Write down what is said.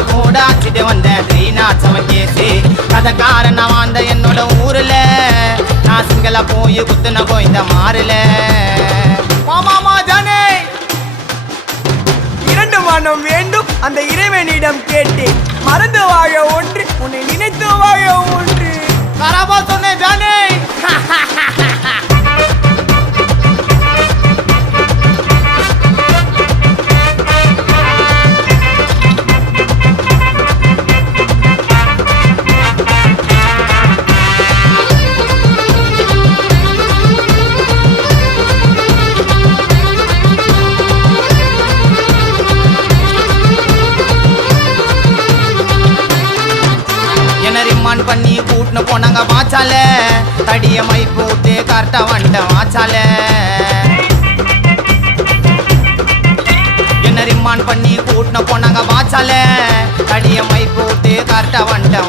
பார்த்து கூட ஆச்சிட்டு வந்தேன் ஸ்ரீநாத் கேசி கதைக்காரன் நான் வாழ்ந்த என்னோட ஊர்ல நான் சிங்கள போய் குத்துன போய் இந்த மாறுல மாமா ஜானே இரண்டு மனம் வேண்டும் அந்த இறைவனிடம் கேட்டு மறந்து வாழ ஒன்று உன்னை நினைத்து வாழ ஒன்று கராபா சொன்னேன் ஜானே ரிமாண்ட் பண்ணி கூட்டின்னு போனாங்க வாச்சால தடியமை போட்டு கரெக்டா வந்துட்டேன் வாச்சால என்ன ரிமாண்ட் பண்ணி கூட்டின்னு போனாங்க வாச்சால தடியமை போட்டு கரெக்டா வந்துட்டேன்